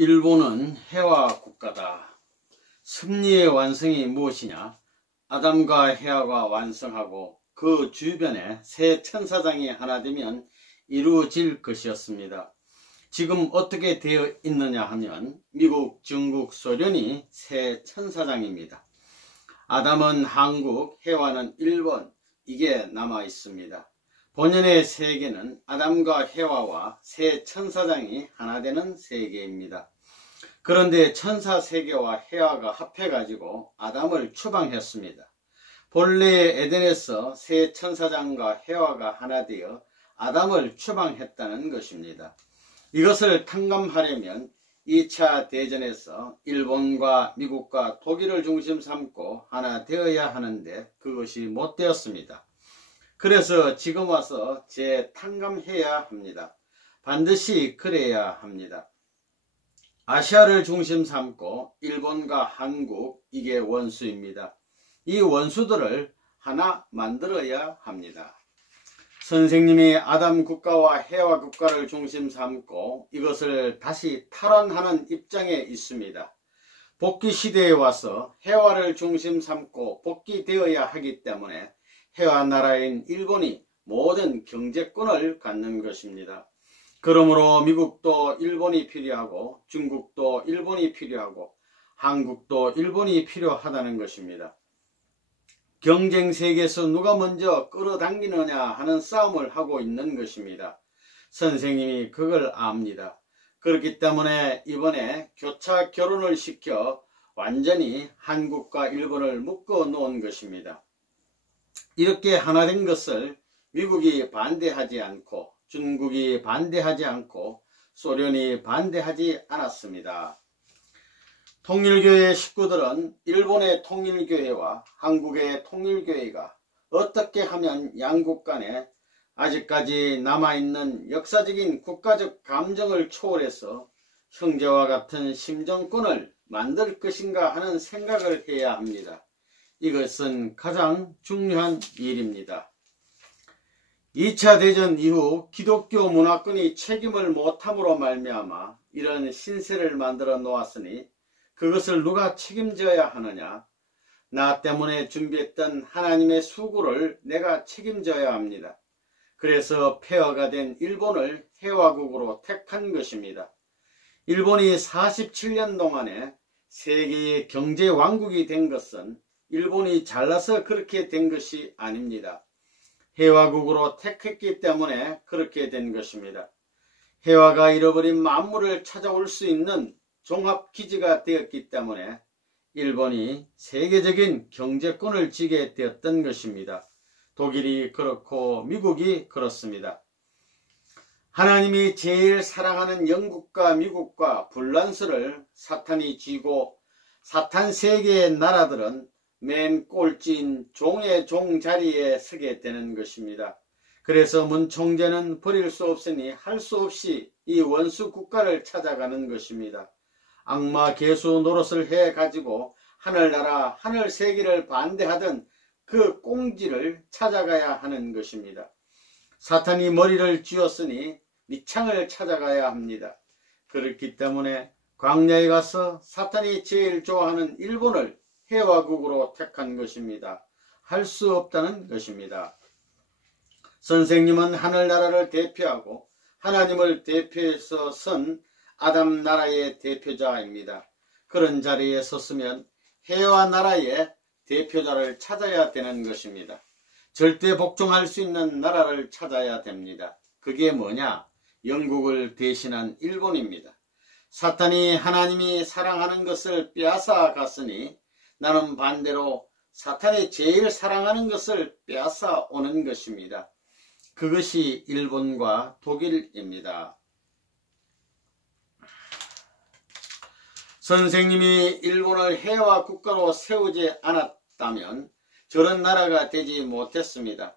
일본은 해와 국가다. 섭리의 완성이 무엇이냐? 아담과 해와가 완성하고 그 주변에 새 천사장이 하나 되면 이루어질 것이었습니다. 지금 어떻게 되어 있느냐 하면 미국, 중국, 소련이 새 천사장입니다. 아담은 한국, 해와는 일본, 이게 남아 있습니다. 본연의 세계는 아담과 해와와 새 천사장이 하나 되는 세계입니다. 그런데 천사 세계와 해와가 합해가지고 아담을 추방했습니다. 본래 에덴에서 새 천사장과 해와가 하나 되어 아담을 추방했다는 것입니다. 이것을 탕감하려면 2차 대전에서 일본과 미국과 독일을 중심 삼고 하나 되어야 하는데 그것이 못 되었습니다. 그래서 지금 와서 재탕감해야 합니다. 반드시 그래야 합니다. 아시아를 중심 삼고 일본과 한국, 이게 원수입니다. 이 원수들을 하나 만들어야 합니다. 선생님이 아담 국가와 해와 국가를 중심 삼고 이것을 다시 탈환하는 입장에 있습니다. 복귀 시대에 와서 해와를 중심 삼고 복귀되어야 하기 때문에 해와 나라인 일본이 모든 경제권을 갖는 것입니다. 그러므로 미국도 일본이 필요하고 중국도 일본이 필요하고 한국도 일본이 필요하다는 것입니다. 경쟁 세계에서 누가 먼저 끌어당기느냐 하는 싸움을 하고 있는 것입니다. 선생님이 그걸 압니다. 그렇기 때문에 이번에 교차 결혼을 시켜 완전히 한국과 일본을 묶어 놓은 것입니다. 이렇게 하나 된 것을 미국이 반대하지 않고 중국이 반대하지 않고 소련이 반대하지 않았습니다. 통일교회 식구들은 일본의 통일교회와 한국의 통일교회가 어떻게 하면 양국 간에 아직까지 남아있는 역사적인 국가적 감정을 초월해서 형제와 같은 심정권을 만들 것인가 하는 생각을 해야 합니다. 이것은 가장 중요한 일입니다. 2차 대전 이후 기독교 문화권이 책임을 못함으로 말미암아 이런 신세를 만들어 놓았으니 그것을 누가 책임져야 하느냐? 나 때문에 준비했던 하나님의 수고를 내가 책임져야 합니다. 그래서 폐허가 된 일본을 해화국으로 택한 것입니다. 일본이 47년 동안에 세계의 경제 왕국이 된 것은 일본이 잘나서 그렇게 된 것이 아닙니다. 해화국으로 택했기 때문에 그렇게 된 것입니다. 해화가 잃어버린 만물을 찾아올 수 있는 종합기지가 되었기 때문에 일본이 세계적인 경제권을 쥐게 되었던 것입니다. 독일이 그렇고 미국이 그렇습니다. 하나님이 제일 사랑하는 영국과 미국과 불란서를 사탄이 쥐고 사탄 세계의 나라들은 맨 꼴찌인 종의 종 자리에 서게 되는 것입니다. 그래서 문 총재는 버릴 수 없으니 할 수 없이 이 원수 국가를 찾아가는 것입니다. 악마 개수 노릇을 해가지고 하늘나라 하늘세계를 반대하던 그 꽁지를 찾아가야 하는 것입니다. 사탄이 머리를 쥐었으니 밑창을 찾아가야 합니다. 그렇기 때문에 광야에 가서 사탄이 제일 좋아하는 일본을 해화국으로 택한 것입니다. 할 수 없다는 것입니다. 선생님은 하늘나라를 대표하고 하나님을 대표해서 선 아담 나라의 대표자입니다. 그런 자리에 섰으면 해와 나라의 대표자를 찾아야 되는 것입니다. 절대 복종할 수 있는 나라를 찾아야 됩니다. 그게 뭐냐? 영국을 대신한 일본입니다. 사탄이 하나님이 사랑하는 것을 빼앗아 갔으니 나는 반대로 사탄이 제일 사랑하는 것을 빼앗아 오는 것입니다. 그것이 일본과 독일입니다. 선생님이 일본을 해와 국가로 세우지 않았다면 저런 나라가 되지 못했습니다.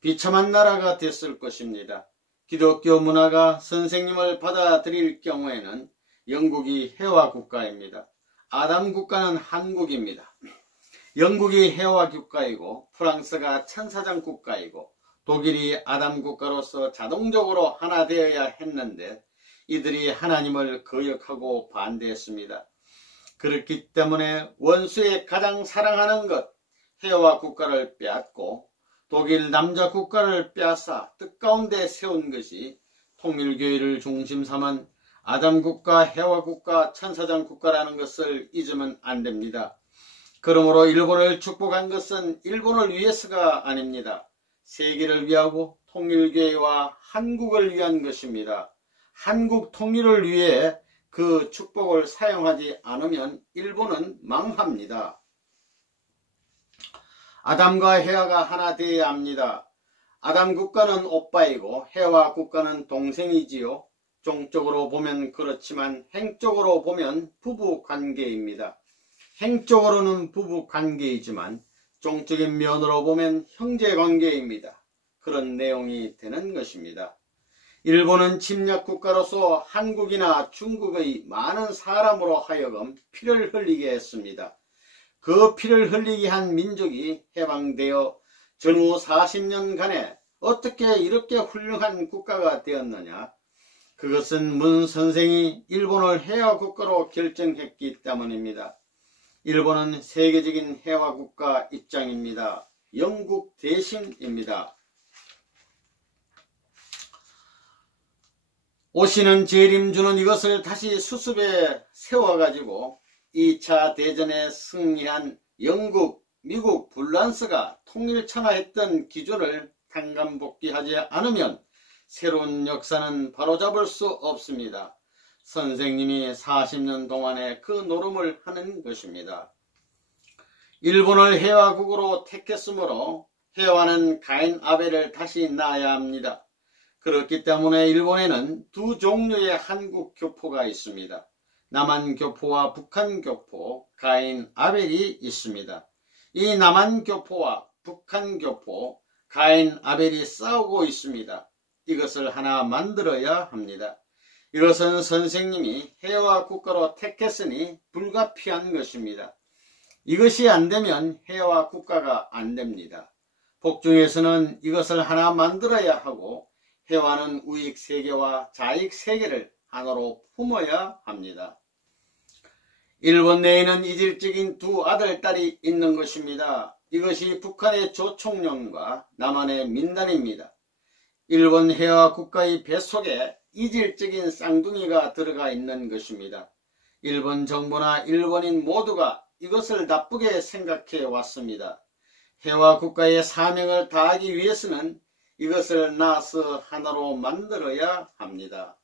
비참한 나라가 됐을 것입니다. 기독교 문화가 선생님을 받아들일 경우에는 영국이 해와 국가입니다. 아담 국가는 한국입니다. 영국이 해와 국가이고 프랑스가 천사장 국가이고 독일이 아담 국가로서 자동적으로 하나 되어야 했는데 이들이 하나님을 거역하고 반대했습니다. 그렇기 때문에 원수의 가장 사랑하는 것 해와 국가를 빼앗고 독일 남자 국가를 빼앗아 뜻가운데 세운 것이 통일교회를 중심 삼은 아담 국가, 해와 국가, 천사장 국가라는 것을 잊으면 안 됩니다. 그러므로 일본을 축복한 것은 일본을 위해서가 아닙니다. 세계를 위하고 통일교회와 한국을 위한 것입니다. 한국 통일을 위해 그 축복을 사용하지 않으면 일본은 망합니다. 아담과 해와가 하나 되어야 합니다. 아담 국가는 오빠이고 해와 국가는 동생이지요. 종적으로 보면 그렇지만 행적으로 보면 부부관계입니다. 행적으로는 부부관계이지만 종적인 면으로 보면 형제관계입니다. 그런 내용이 되는 것입니다. 일본은 침략국가로서 한국이나 중국의 많은 사람으로 하여금 피를 흘리게 했습니다. 그 피를 흘리게 한 민족이 해방되어 전후 40년간에 어떻게 이렇게 훌륭한 국가가 되었느냐? 그것은 문 선생이 일본을 해화국가로 결정했기 때문입니다. 일본은 세계적인 해화국가 입장입니다. 영국 대신입니다. 오시는 재림주는 이것을 다시 수습에 세워가지고 2차 대전에 승리한 영국, 미국, 불란스가 통일천하했던 기준을 탄감복귀하지 않으면 새로운 역사는 바로잡을 수 없습니다. 선생님이 40년 동안에 그 노름을 하는 것입니다. 일본을 해화국으로 택했으므로 해화는 가인 아벨을 다시 낳아야 합니다. 그렇기 때문에 일본에는 두 종류의 한국 교포가 있습니다. 남한 교포와 북한 교포, 가인 아벨이 있습니다. 이 남한 교포와 북한 교포, 가인 아벨이 싸우고 있습니다. 이것을 하나 만들어야 합니다. 이것은 선생님이 해와 국가로 택했으니 불가피한 것입니다. 이것이 안되면 해와 국가가 안됩니다. 복중에서는 이것을 하나 만들어야 하고 해와는 우익세계와 자익세계를 하나로 품어야 합니다. 일본 내에는 이질적인 두 아들, 딸이 있는 것입니다. 이것이 북한의 조총련과 남한의 민단입니다. 일본 해와 국가의 뱃속에 이질적인 쌍둥이가 들어가 있는 것입니다. 일본 정부나 일본인 모두가 이것을 나쁘게 생각해 왔습니다. 해와 국가의 사명을 다하기 위해서는 이것을 낳아서 하나로 만들어야 합니다.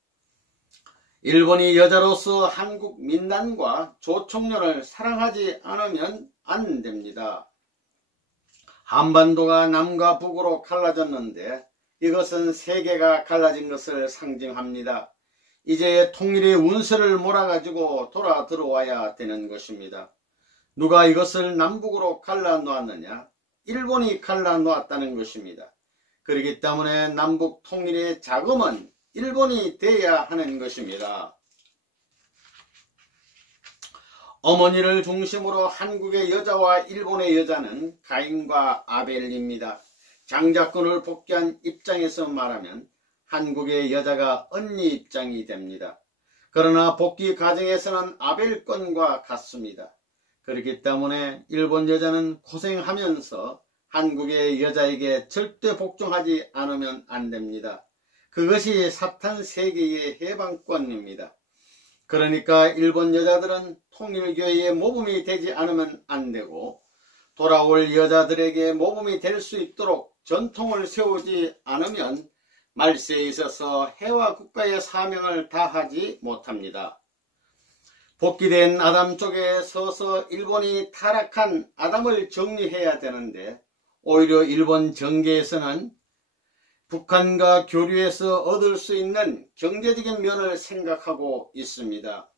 일본이 여자로서 한국 민단과 조총련을 사랑하지 않으면 안 됩니다. 한반도가 남과 북으로 갈라졌는데 이것은 세계가 갈라진 것을 상징합니다. 이제 통일의 운세를 몰아가지고 돌아 들어와야 되는 것입니다. 누가 이것을 남북으로 갈라놓았느냐? 일본이 갈라놓았다는 것입니다. 그렇기 때문에 남북 통일의 자금은 일본이 돼야 하는 것입니다. 어머니를 중심으로 한국의 여자와 일본의 여자는 가인과 아벨입니다. 장자권을 복귀한 입장에서 말하면 한국의 여자가 언니 입장이 됩니다. 그러나 복귀 과정에서는 아벨권과 같습니다. 그렇기 때문에 일본 여자는 고생하면서 한국의 여자에게 절대 복종하지 않으면 안 됩니다. 그것이 사탄 세계의 해방권입니다. 그러니까 일본 여자들은 통일교회의 모범이 되지 않으면 안 되고 돌아올 여자들에게 모범이 될 수 있도록 전통을 세우지 않으면 말세에 있어서 해와 국가의 사명을 다하지 못합니다. 복귀된 아담 쪽에 서서 일본이 타락한 아담을 정리해야 되는데 오히려 일본 정계에서는 북한과 교류해서 얻을 수 있는 경제적인 면을 생각하고 있습니다.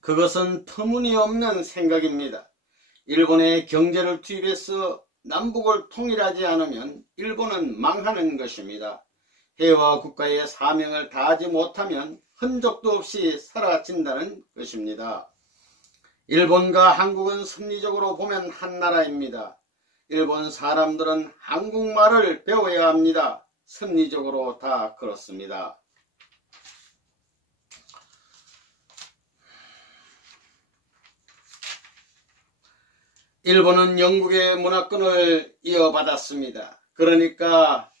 그것은 터무니없는 생각입니다. 일본의 경제를 투입해서 남북을 통일하지 않으면 일본은 망하는 것입니다. 해와 국가의 사명을 다하지 못하면 흔적도 없이 사라진다는 것입니다. 일본과 한국은 섭리적으로 보면 한 나라입니다. 일본 사람들은 한국말을 배워야 합니다. 섭리적으로 다 그렇습니다. 일본은 영국의 문화권을 이어받았습니다. 그러니까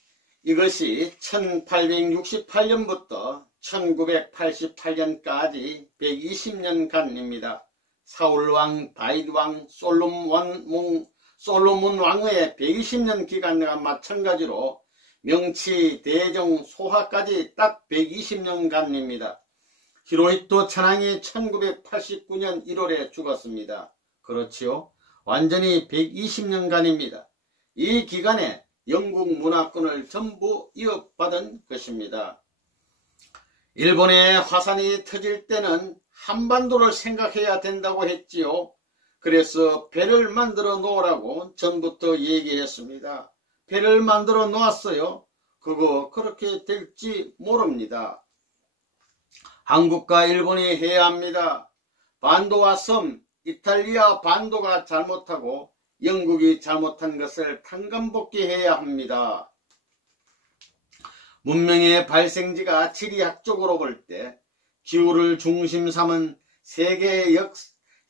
이것이 1868년부터 1988년까지 120년간입니다. 사울왕, 다윗왕, 솔로몬 왕의 120년 기간과 마찬가지로 명치, 대정, 소하까지 딱 120년간입니다. 히로히토 천황이 1989년 1월에 죽었습니다. 그렇지요? 완전히 120년간입니다. 이 기간에 영국 문화권을 전부 이어받은 것입니다. 일본의 화산이 터질 때는 한반도를 생각해야 된다고 했지요. 그래서 배를 만들어 놓으라고 전부터 얘기했습니다. 배를 만들어 놓았어요. 그거 그렇게 될지 모릅니다. 한국과 일본이 해야 합니다. 반도와 섬, 이탈리아 반도가 잘못하고 영국이 잘못한 것을 탕감복귀해야 합니다. 문명의 발생지가 지리학적으로 볼 때 기후를 중심 삼은 세계의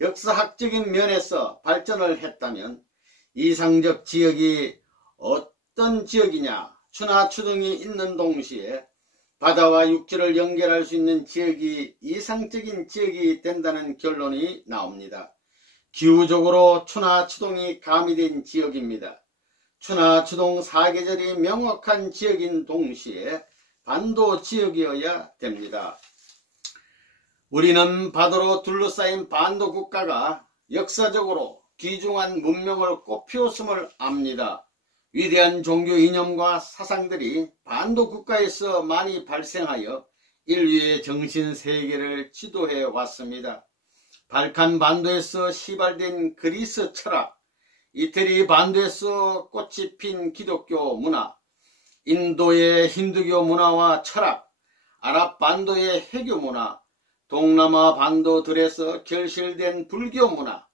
역사학적인 면에서 발전을 했다면 이상적 지역이 어떤 지역이냐? 추나추동이 있는 동시에 바다와 육지를 연결할 수 있는 지역이 이상적인 지역이 된다는 결론이 나옵니다. 기후적으로 추나추동이 가미된 지역입니다. 추나추동 사계절이 명확한 지역인 동시에 반도 지역이어야 됩니다. 우리는 바다로 둘러싸인 반도 국가가 역사적으로 귀중한 문명을 꽃피웠음을 압니다. 위대한 종교 이념과 사상들이 반도 국가에서 많이 발생하여 인류의 정신 세계를 지도해 왔습니다. 발칸 반도에서 시발된 그리스 철학, 이태리 반도에서 꽃이 핀 기독교 문화, 인도의 힌두교 문화와 철학, 아랍 반도의 해교 문화, 동남아 반도들에서 결실된 불교 문화,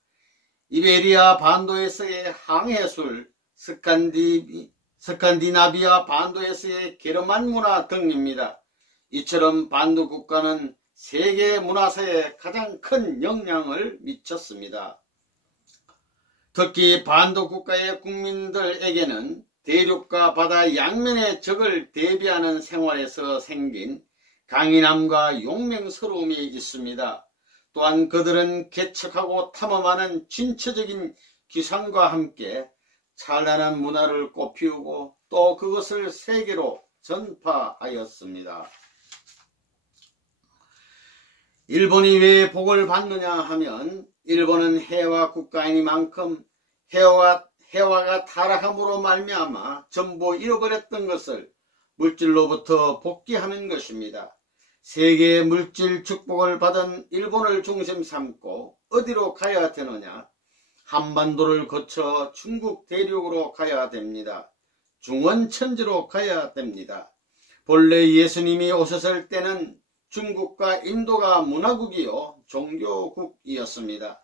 이베리아 반도에서의 항해술, 스칸디나비아 반도에서의 게르만 문화 등입니다. 이처럼 반도 국가는 세계 문화사에 가장 큰 영향을 미쳤습니다. 특히 반도 국가의 국민들에게는 대륙과 바다 양면의 적을 대비하는 생활에서 생긴 강인함과 용맹스러움이 있습니다. 또한 그들은 개척하고 탐험하는 진취적인 기상과 함께 찬란한 문화를 꽃피우고 또 그것을 세계로 전파하였습니다. 일본이 왜 복을 받느냐 하면 일본은 해화 국가이니만큼 해화가 타락함으로 말미암아 전부 잃어버렸던 것을 물질로부터 복귀하는 것입니다. 세계의 물질 축복을 받은 일본을 중심 삼고 어디로 가야 되느냐? 한반도를 거쳐 중국 대륙으로 가야 됩니다. 중원천지로 가야 됩니다. 본래 예수님이 오셨을 때는 중국과 인도가 문화국이요 종교국이었습니다.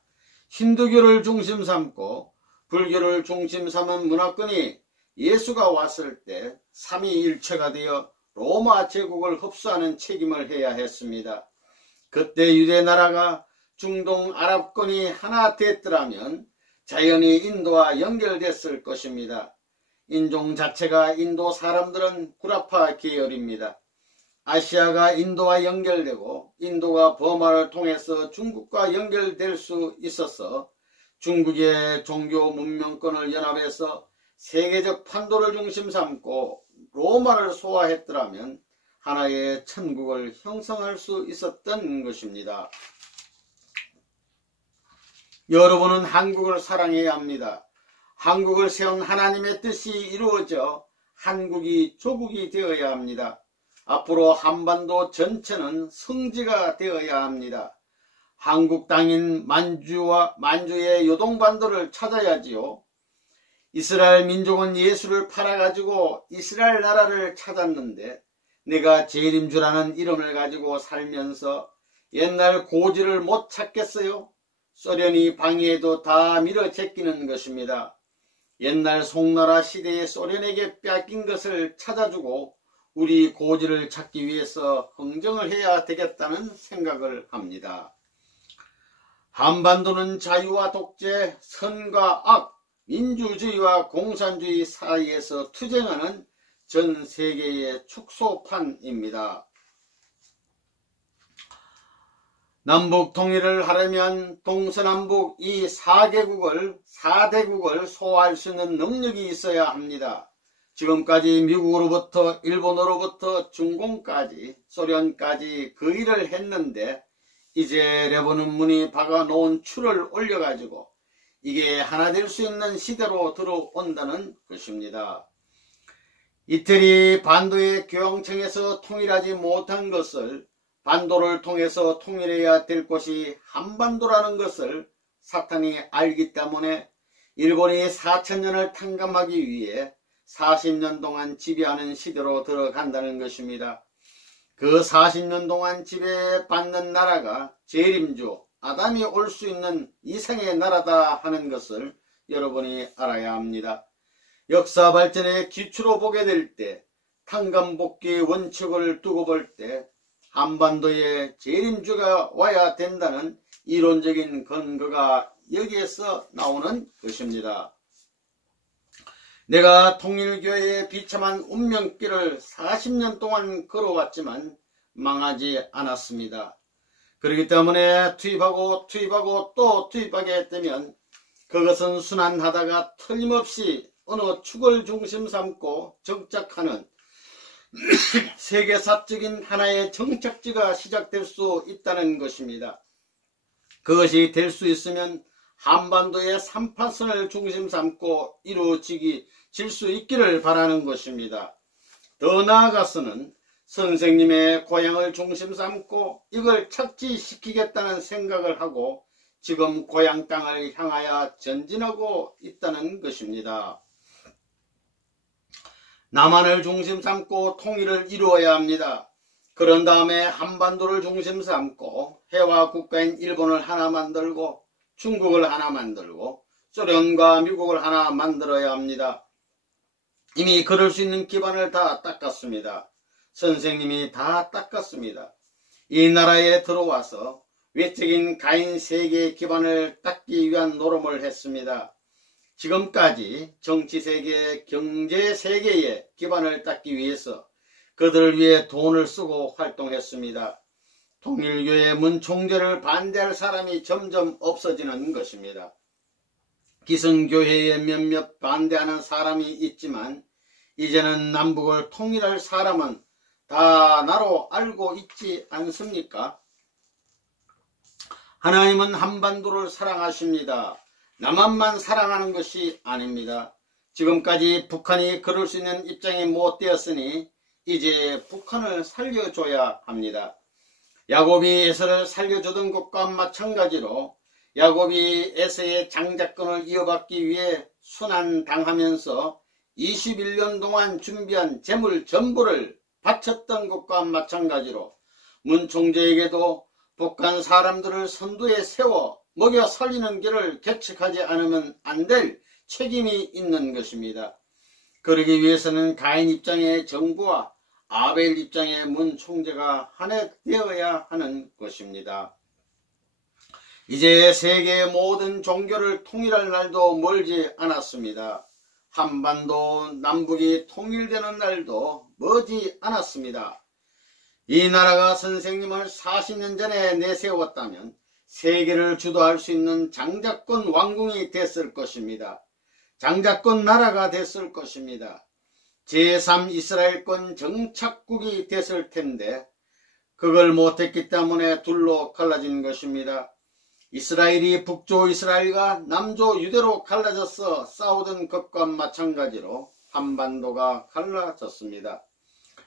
힌두교를 중심 삼고 불교를 중심 삼은 문화권이 예수가 왔을 때 삼위일체가 되어 로마 제국을 흡수하는 책임을 해야 했습니다. 그때 유대나라가 중동 아랍권이 하나 됐더라면 자연히 인도와 연결됐을 것입니다. 인종 자체가 인도 사람들은 구라파 계열입니다. 아시아가 인도와 연결되고 인도가 버마를 통해서 중국과 연결될 수 있어서 중국의 종교 문명권을 연합해서 세계적 판도를 중심 삼고 로마를 소화했더라면 하나의 천국을 형성할 수 있었던 것입니다. 여러분은 한국을 사랑해야 합니다. 한국을 세운 하나님의 뜻이 이루어져 한국이 조국이 되어야 합니다. 앞으로 한반도 전체는 성지가 되어야 합니다. 한국 땅인 만주의 요동반도를 찾아야지요. 이스라엘 민족은 예수를 팔아가지고 이스라엘 나라를 찾았는데 내가 재림 주라는 이름을 가지고 살면서 옛날 고지를 못 찾겠어요? 소련이 방해해도 다 밀어 제끼는 것입니다. 옛날 송나라 시대에 소련에게 뺏긴 것을 찾아주고 우리 고지를 찾기 위해서 흥정을 해야 되겠다는 생각을 합니다. 한반도는 자유와 독재, 선과 악, 민주주의와 공산주의 사이에서 투쟁하는 전 세계의 축소판입니다. 남북 통일을 하려면 동서남북 이 4대국을 소화할 수 있는 능력이 있어야 합니다. 지금까지 미국으로부터 일본으로부터 중공까지 소련까지 그 일을 했는데 이제 레버는 문이 박아놓은 줄을 올려가지고 이게 하나 될 수 있는 시대로 들어온다는 것입니다. 이태리 반도의 교황청에서 통일하지 못한 것을 반도를 통해서 통일해야 될 곳이 한반도라는 것을 사탄이 알기 때문에 일본이 4000년을 탕감하기 위해 40년 동안 지배하는 시대로 들어간다는 것입니다. 그 40년 동안 지배받는 나라가 재림주, 아담이 올 수 있는 이상의 나라다 하는 것을 여러분이 알아야 합니다. 역사 발전의 기초로 보게 될 때, 탕감복귀의 원칙을 두고 볼 때 한반도에 재림주가 와야 된다는 이론적인 근거가 여기에서 나오는 것입니다. 내가 통일교회의 비참한 운명길을 40년 동안 걸어왔지만 망하지 않았습니다. 그렇기 때문에 투입하고 또 투입하게 되면 그것은 순환하다가 틀림없이 어느 축을 중심 삼고 정착하는 세계사적인 하나의 정착지가 시작될 수 있다는 것입니다. 그것이 될 수 있으면 한반도의 3파선을 중심 삼고 이루어질 수 있기를 바라는 것입니다. 더 나아가서는 선생님의 고향을 중심 삼고 이걸 착지시키겠다는 생각을 하고 지금 고향 땅을 향하여 전진하고 있다는 것입니다. 남한을 중심 삼고 통일을 이루어야 합니다. 그런 다음에 한반도를 중심 삼고 해와 국가인 일본을 하나 만들고 중국을 하나 만들고 소련과 미국을 하나 만들어야 합니다. 이미 그럴 수 있는 기반을 다 닦았습니다. 선생님이 다 닦았습니다. 이 나라에 들어와서 외적인 가인 세계의 기반을 닦기 위한 노름을 했습니다. 지금까지 정치세계, 경제세계의 기반을 닦기 위해서 그들을 위해 돈을 쓰고 활동했습니다. 통일교회 문총재를 반대할 사람이 점점 없어지는 것입니다. 기성교회에 몇몇 반대하는 사람이 있지만 이제는 남북을 통일할 사람은 다 나로 알고 있지 않습니까? 하나님은 한반도를 사랑하십니다. 남한만 사랑하는 것이 아닙니다. 지금까지 북한이 그럴 수 있는 입장이 못 되었으니 이제 북한을 살려줘야 합니다. 야곱이 에서를 살려주던 것과 마찬가지로 야곱이 에서의 장자권을 이어받기 위해 순환당하면서 21년 동안 준비한 재물 전부를 바쳤던 것과 마찬가지로 문 총재에게도 북한 사람들을 선두에 세워 먹여 살리는 길을 개척하지 않으면 안 될 책임이 있는 것입니다. 그러기 위해서는 가인 입장의 정부와 아벨 입장의 문 총재가 하나 되어야 하는 것입니다. 이제 세계의 모든 종교를 통일할 날도 멀지 않았습니다. 한반도 남북이 통일되는 날도 머지 않았습니다. 이 나라가 선생님을 40년 전에 내세웠다면 세계를 주도할 수 있는 장자권 왕궁이 됐을 것입니다. 장자권 나라가 됐을 것입니다. 제3 이스라엘권 정착국이 됐을 텐데 그걸 못했기 때문에 둘로 갈라진 것입니다. 이스라엘이 북조 이스라엘과 남조 유대로 갈라져서 싸우던 것과 마찬가지로 한반도가 갈라졌습니다.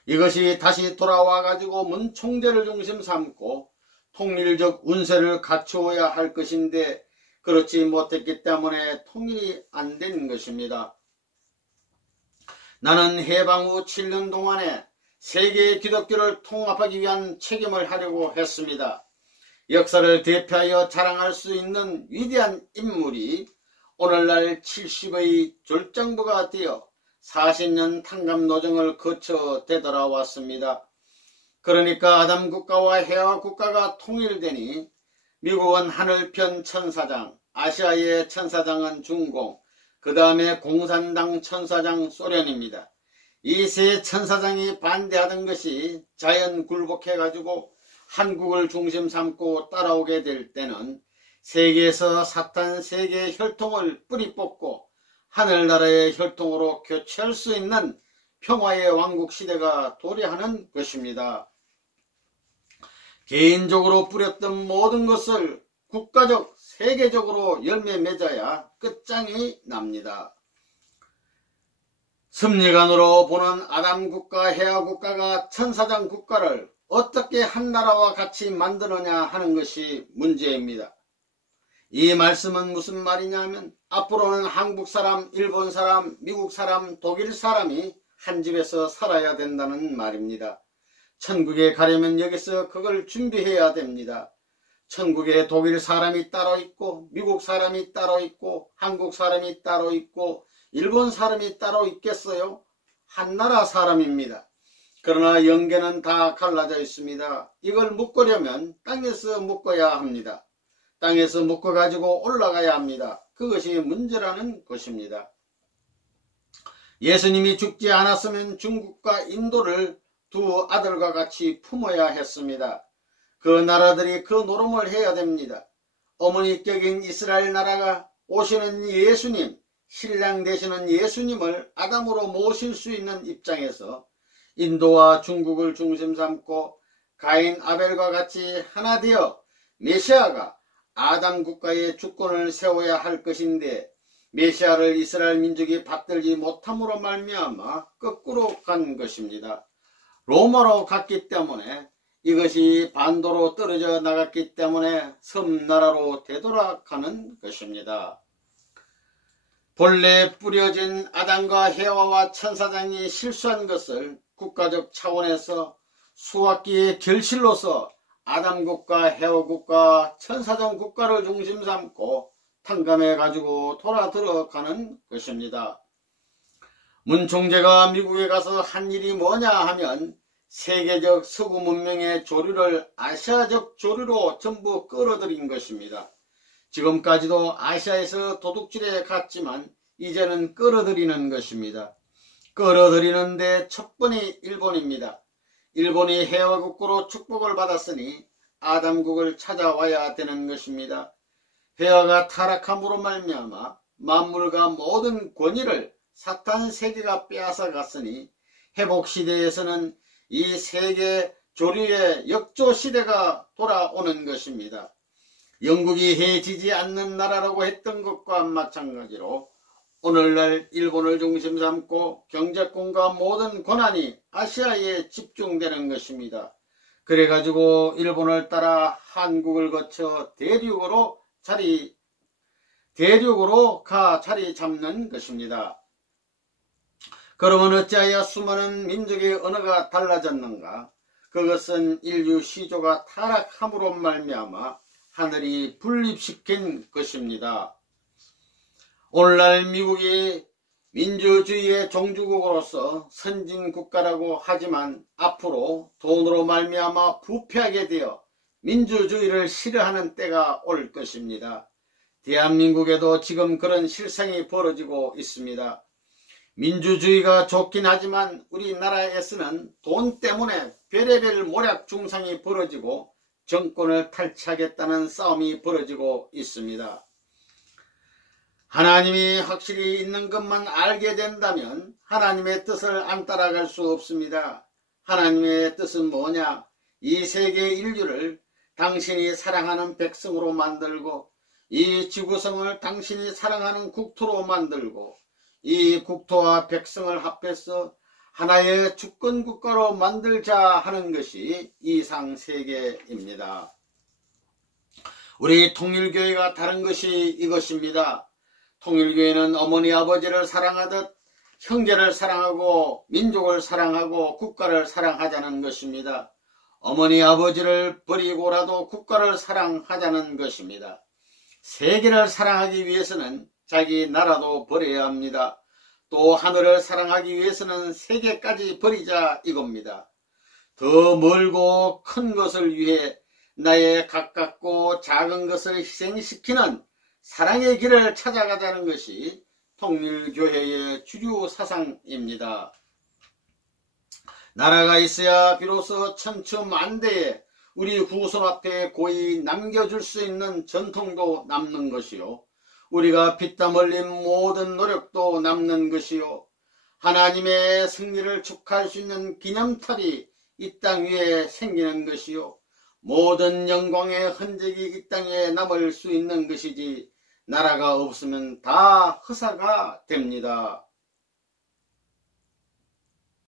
이것이 다시 돌아와 가지고 문 총재를 중심 삼고 통일적 운세를 갖추어야 할 것인데 그렇지 못했기 때문에 통일이 안 된 것입니다. 나는 해방 후 7년 동안에 세계의 기독교를 통합하기 위한 책임을 하려고 했습니다. 역사를 대표하여 자랑할 수 있는 위대한 인물이 오늘날 70의 졸장부가 되어 40년 탕감 노정을 거쳐 되돌아왔습니다. 그러니까 아담 국가와 해와 국가가 통일되니 미국은 하늘편 천사장, 아시아의 천사장은 중공, 그 다음에 공산당 천사장 소련입니다. 이 세 천사장이 반대하던 것이 자연 굴복해가지고 한국을 중심 삼고 따라오게 될 때는 세계에서 사탄 세계의 혈통을 뿌리 뽑고 하늘나라의 혈통으로 교체할 수 있는 평화의 왕국 시대가 도래하는 것입니다. 개인적으로 뿌렸던 모든 것을 국가적, 세계적으로 열매 맺어야 끝장이 납니다. 섭리관으로 보는 아담 국가, 헤아 국가가 천사장 국가를 어떻게 한 나라와 같이 만드느냐 하는 것이 문제입니다. 이 말씀은 무슨 말이냐 하면 앞으로는 한국 사람, 일본 사람, 미국 사람, 독일 사람이 한 집에서 살아야 된다는 말입니다. 천국에 가려면 여기서 그걸 준비해야 됩니다. 천국에 독일 사람이 따로 있고 미국 사람이 따로 있고 한국 사람이 따로 있고 일본 사람이 따로 있겠어요? 한 나라 사람입니다. 그러나 영계는 다 갈라져 있습니다. 이걸 묶으려면 땅에서 묶어야 합니다. 땅에서 묶어가지고 올라가야 합니다. 그것이 문제라는 것입니다. 예수님이 죽지 않았으면 중국과 인도를 두 아들과 같이 품어야 했습니다. 그 나라들이 그 노름을 해야 됩니다. 어머니격인 이스라엘 나라가 오시는 예수님, 신랑 되시는 예수님을 아담으로 모실 수 있는 입장에서 인도와 중국을 중심 삼고 가인 아벨과 같이 하나 되어 메시아가 아담 국가의 주권을 세워야 할 것인데 메시아를 이스라엘 민족이 받들지 못함으로 말미암아 거꾸로 간 것입니다. 로마로 갔기 때문에 이것이 반도로 떨어져 나갔기 때문에 섬나라로 되돌아가는 것입니다. 본래 뿌려진 아담과 헤와와 천사장이 실수한 것을 국가적 차원에서 수학기의 결실로서 아담국가, 헤와국가, 천사장 국가를 중심 삼고 탕감해 가지고 돌아 들어가는 것입니다. 문 총재가 미국에 가서 한 일이 뭐냐 하면 세계적 서구 문명의 조류를 아시아적 조류로 전부 끌어들인 것입니다. 지금까지도 아시아에서 도둑질해 갔지만 이제는 끌어들이는 것입니다. 끌어들이는데 첫 번이 일본입니다. 일본이 해화국가로 축복을 받았으니 아담국을 찾아와야 되는 것입니다. 해화가 타락함으로 말미암아 만물과 모든 권위를 사탄 세계가 빼앗아 갔으니 회복시대에서는 이 세계 조류의 역조시대가 돌아오는 것입니다. 영국이 해지지 않는 나라라고 했던 것과 마찬가지로 오늘날 일본을 중심 삼고 경제권과 모든 권한이 아시아에 집중되는 것입니다. 그래가지고 일본을 따라 한국을 거쳐 대륙으로 자리 잡는 것입니다. 그러면 어찌하여 수많은 민족의 언어가 달라졌는가? 그것은 인류 시조가 타락함으로 말미암아 하늘이 분립시킨 것입니다. 오늘날 미국이 민주주의의 종주국으로서 선진국가라고 하지만 앞으로 돈으로 말미암아 부패하게 되어 민주주의를 싫어하는 때가 올 것입니다. 대한민국에도 지금 그런 실상이 벌어지고 있습니다. 민주주의가 좋긴 하지만 우리나라에서는 돈 때문에 별의별 모략 중상이 벌어지고 정권을 탈취하겠다는 싸움이 벌어지고 있습니다. 하나님이 확실히 있는 것만 알게 된다면 하나님의 뜻을 안 따라갈 수 없습니다. 하나님의 뜻은 뭐냐? 이 세계 인류를 당신이 사랑하는 백성으로 만들고 이 지구성을 당신이 사랑하는 국토로 만들고 이 국토와 백성을 합해서 하나의 주권국가로 만들자 하는 것이 이상세계입니다. 우리 통일교회가 다른 것이 이것입니다. 통일교회는 어머니 아버지를 사랑하듯 형제를 사랑하고 민족을 사랑하고 국가를 사랑하자는 것입니다. 어머니 아버지를 버리고라도 국가를 사랑하자는 것입니다. 세계를 사랑하기 위해서는 자기 나라도 버려야 합니다. 또 하늘을 사랑하기 위해서는 세계까지 버리자 이겁니다. 더 멀고 큰 것을 위해 나의 가깝고 작은 것을 희생시키는 사랑의 길을 찾아가자는 것이 통일교회의 주류 사상입니다. 나라가 있어야 비로소 천추만대에 우리 후손 앞에 고이 남겨줄 수 있는 전통도 남는 것이요, 우리가 피땀 흘린 모든 노력도 남는 것이요, 하나님의 승리를 축하할 수 있는 기념탑이 이 땅 위에 생기는 것이요, 모든 영광의 흔적이 이 땅에 남을 수 있는 것이지, 나라가 없으면 다 흑사가 됩니다.